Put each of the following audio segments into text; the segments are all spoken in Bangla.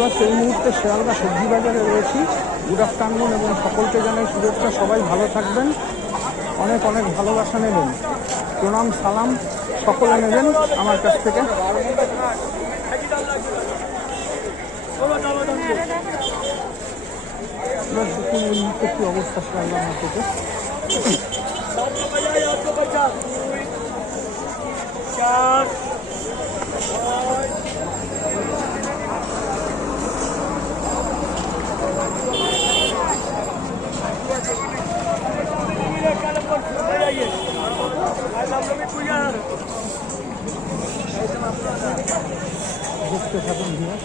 বিবাস এই মুহূর্তে শিয়ালদা সবজি বাজারে রয়েছি। গুড এবং সকলকে জানাই শুভেচ্ছা। সবাই ভালো থাকবেন। অনেক অনেক ভালোবাসা নেবেন। প্রণাম, সালাম, সকলে নেবেন আমার কাছ থেকে। কী অবস্থা শিয়ালদা মার্কেটে? দেখতে থাকুন ভিড়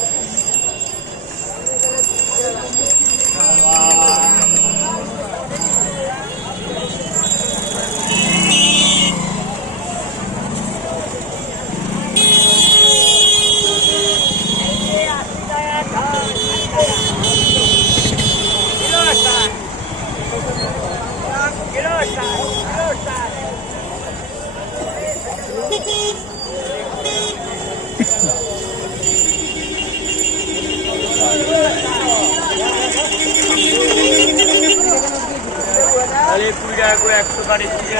তাহলে কুড়ি টাকা করে একশো কাটে কুড়ি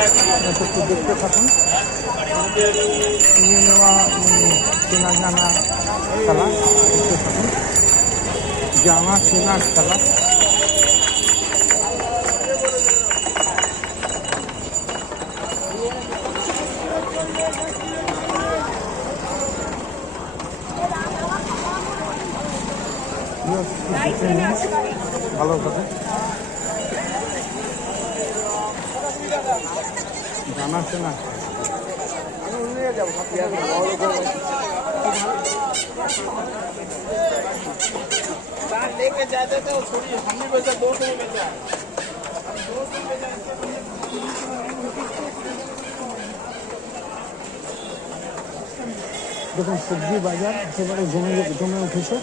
দেখতে থাকুন নিয়ে নেওয়া চেনা জানা দেখতে থাকুন জানা চেনার খেলা ভালো কথা জানা চেনা लेके जाते थे छोड़ी हमने बेचा दो सौ में बेचा দেখুন সবজি বাজার একেবারে জমে জমে উঠেছে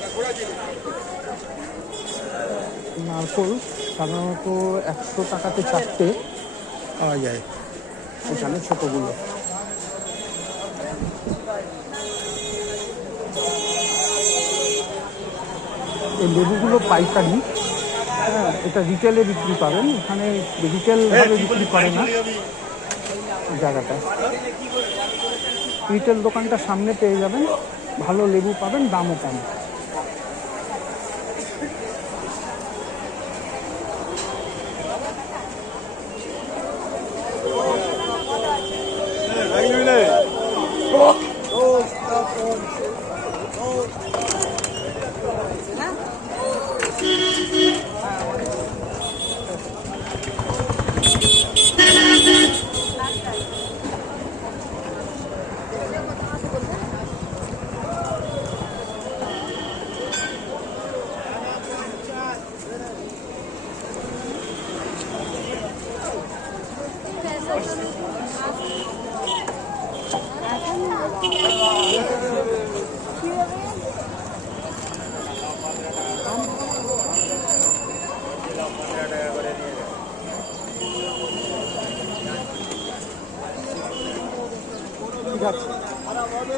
নারকোল সাধারণত একশো টাকাতে চারটে পাওয়া যায় এখানে ছোটোগুলো। এই লেবুগুলো পাইকারি। হ্যাঁ এটা রিটেলে বিক্রি করেন। এখানে রিটেল রিটেলভাবে বিক্রি করে না। জায়গাটা। রিটেল দোকানটা সামনে পেয়ে যাবেন। ভালো লেবু পাবেন দামও কম। ঠিক আছে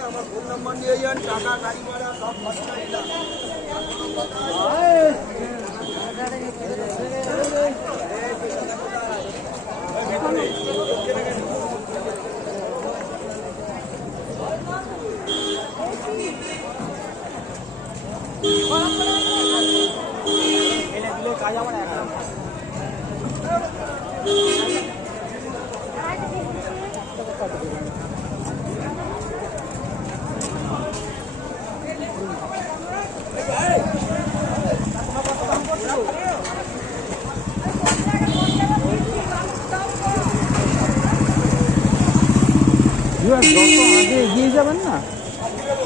আমার ফোন নাম্বার নিয়ে যান টাকা গাড়ি ভাড়া সব খরচা যত আগে এগিয়ে যাবেন না।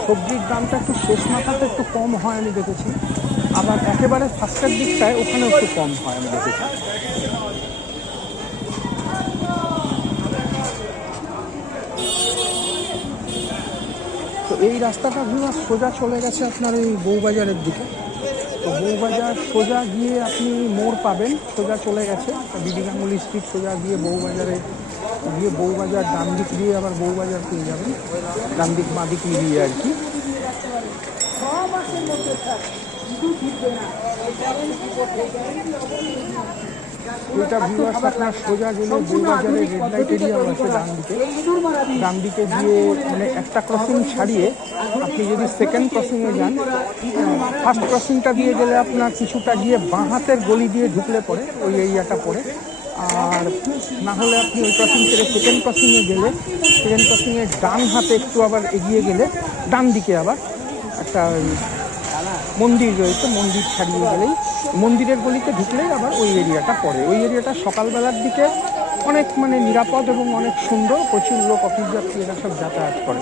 সবজির দামটা একটু শেষ মাথাতে একটু কম হয় আমি দেখেছি। আবার একেবারে ফার্স্টের দিকটায় ওখানেও একটু কম হয়, আমি দেখেছি। তো এই রাস্তাটা ভিউয়ার সোজা চলে গেছে আপনার এই বউবাজারের দিকে। তো বউবাজার সোজা গিয়ে আপনি মোড় পাবেন, সোজা চলে গেছে। বিডি গাঙ্গুলি স্ট্রিট সোজা গিয়ে বউবাজারে, গিয়ে বউবাজার ডান দিক দিয়ে আবার বউবাজার পেয়ে যাবেন। ডান দিক, বাঁ দিক মিলিয়ে আর কি। এটা ভিউয়ার্স আপনার সোজা গেলে বউবাজারের রেড লাইট এরিয়া আছে ডান দিকে ডান দিকে গিয়ে মানে একটা ক্রসিং ছাড়িয়ে আপনি যদি সেকেন্ড ক্রসিংয়ে যান ফার্স্ট ক্রসিংটা দিয়ে গেলে আপনার কিছুটা গিয়ে বাঁ হাতের গলি দিয়ে ঢুকলে পরে ওই এরিয়াটা পড়ে আর না হলে আপনি ওই ক্রসিং থেকে সেকেন্ড ক্রসিংয়ে গেলে সেকেন্ড ক্রসিংয়ে ডান হাতে একটু আবার এগিয়ে গেলে ডান দিকে আবার একটা মন্দির রয়েছে মন্দির ছাড়িয়ে গেলেই। মন্দিরের গলিতে ঢুকলেই আবার ওই এরিয়াটা পড়ে। ওই এরিয়াটা সকালবেলার দিকে অনেক মানে নিরাপদ এবং অনেক সুন্দর। প্রচুর লোক অফিস যাত্রী এরা সব যাতায়াত করে।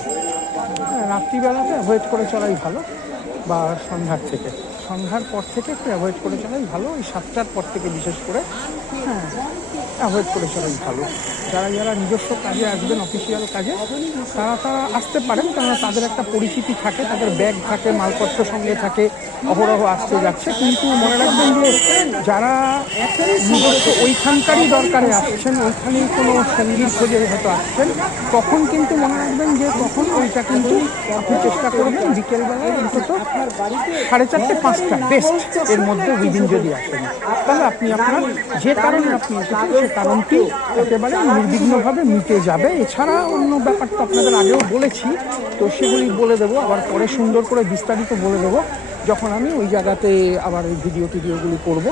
হ্যাঁ, রাত্রিবেলাতে ওয়েট করে চলাই ভালো বা সন্ধ্যার থেকে। সন্ধ্যার পর থেকে একটু অ্যাভয়েড করে চলাই ভালো, ওই সাতটার পর থেকে বিশেষ করে হ্যাঁ অ্যাভয়েড করে চলাই ভালো। যারা যারা নিজস্ব কাজে আসবেন অফিসিয়াল কাজে, তারা তারা আসতে পারেন, কেননা তাদের একটা পরিচিতি থাকে, তাদের ব্যাগ থাকে, মালপত্র সঙ্গে থাকে অহরহ আসতে যাচ্ছে। কিন্তু মনে রাখবেন যে যারা নিজস্ব ওইখানকারই দরকারে আসছেন ওইখানেই কোনো সঙ্গীর খোঁজে হয়তো আসছেন, তখন কিন্তু মনে রাখবেন যে তখন ওইটা কিন্তু আপনি চেষ্টা করবেন বিকেলবেলায় অন্তত সাড়ে চারটে পাঁচটা বেস্ট এর মধ্যে উইদিন যদি আসেন তাহলে আপনি আপনার যে কারণে আপনি এসেছেন, সে কারণটি একেবারে নির্বিঘ্নভাবে মিটে যাবে। এছাড়া অন্য ব্যাপার তো আপনাদের আগেও বলেছি, তো সেগুলি বলে দেবো, আবার পরে সুন্দর করে বিস্তারিত বলে দেবো। যখন আমি ওই জায়গাতে আবার ওই ভিডিও টিডিওগুলি করব,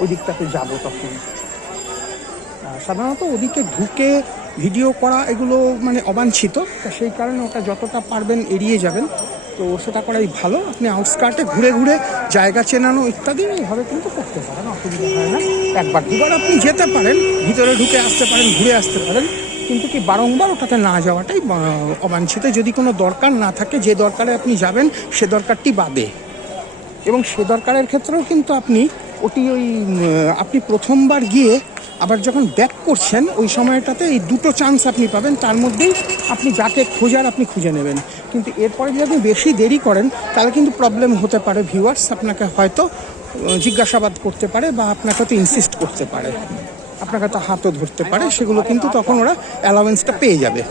ওই দিকটাতে যাব তখন। সাধারণত ওদিকে ঢুকে ভিডিও করা এগুলো মানে অবাঞ্ছিত, তা সেই কারণে ওটা যতটা পারবেন এড়িয়ে যাবেন। তো সেটা করাই ভালো। আপনি আউটস্কার্টে ঘুরে ঘুরে জায়গা চেনানো ইত্যাদি এইভাবে কিন্তু করতে পারেন, অসুবিধা হয় না। একবার দুবার আপনি যেতে পারেন, ভিতরে ঢুকে আসতে পারেন, ঘুরে আসতে পারেন। কিন্তু কি বারংবার ওটাতে না যাওয়াটাই অবাঞ্ছিত। যদি কোনো দরকার না থাকে, যে দরকারে আপনি যাবেন, সে দরকারটি বাদে। এবং সে দরকারের ক্ষেত্রেও কিন্তু আপনি ওটি ওই আপনি প্রথমবার গিয়ে আবার যখন ব্যাক করছেন, ওই সময়টাতে এই দুটো চান্স আপনি পাবেন, তার মধ্যেই আপনি যাকে খোঁজার আপনি খুঁজে নেবেন। কিন্তু এরপরে যদি আপনি বেশি দেরি করেন, তাহলে কিন্তু প্রবলেম হতে পারে ভিউয়ার্স আপনাকে হয়তো জিজ্ঞাসাবাদ করতে পারে বা আপনাকে হয়তো ইনসিস্ট করতে পারে। আপনাকে হয়তো হাতও ধরতে পারে, সেগুলো কিন্তু তখন ওরা অ্যালাউয়েন্সটা পেয়ে যাবে।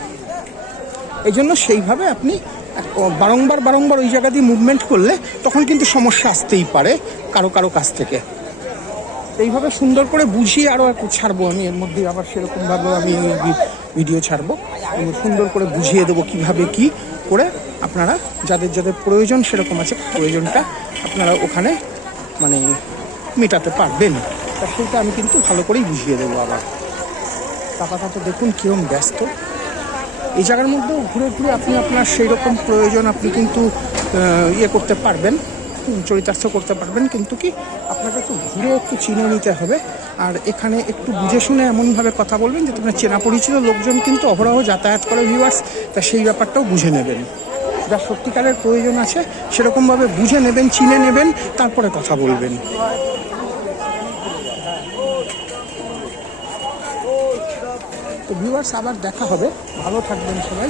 এই জন্য সেইভাবে আপনি বারংবার বারংবার ওই জায়গা দিয়ে মুভমেন্ট করলে তখন কিন্তু সমস্যা আসতেই পারে, কারও কারও কাছ থেকে। এইভাবে সুন্দর করে বুঝিয়ে আরও একটু ছাড়বো আমি, এর মধ্যে আবার সেরকমভাবে আমি ভিডিও ছাড়বো। সুন্দর করে বুঝিয়ে দেবো কীভাবে কি করে আপনারা, যাদের যাদের প্রয়োজন সেরকম আছে প্রয়োজনটা আপনারা ওখানে মানে মেটাতে পারবেন। তা সেটা আমি কিন্তু ভালো করেই বুঝিয়ে দেবো আবার। টাকাটা তো দেখুন কীরকম ব্যস্ত। এই জায়গার মধ্যেও ঘুরে ঘুরে আপনি আপনার সেই রকম প্রয়োজন আপনি কিন্তু ইয়ে করতে পারবেন। চরিতার্থ করতে পারবেন, কিন্তু কি আপনাকে একটু ঘুরে একটু চিনে নিতে হবে। আর এখানে একটু বুঝে শুনে এমনভাবে কথা বলবেন যাতে আপনার চেনা পরিচিত লোকজন কিন্তু অহরহ যাতায়াত করে ভিউয়ার্স তা সেই ব্যাপারটাও বুঝে নেবেন। যা সত্যিকারের প্রয়োজন আছে, সেরকমভাবে বুঝে নেবেন, চিনে নেবেন, তারপরে কথা বলবেন। তো ভিউয়ার্স আবার দেখা হবে। ভালো থাকবেন সবাই।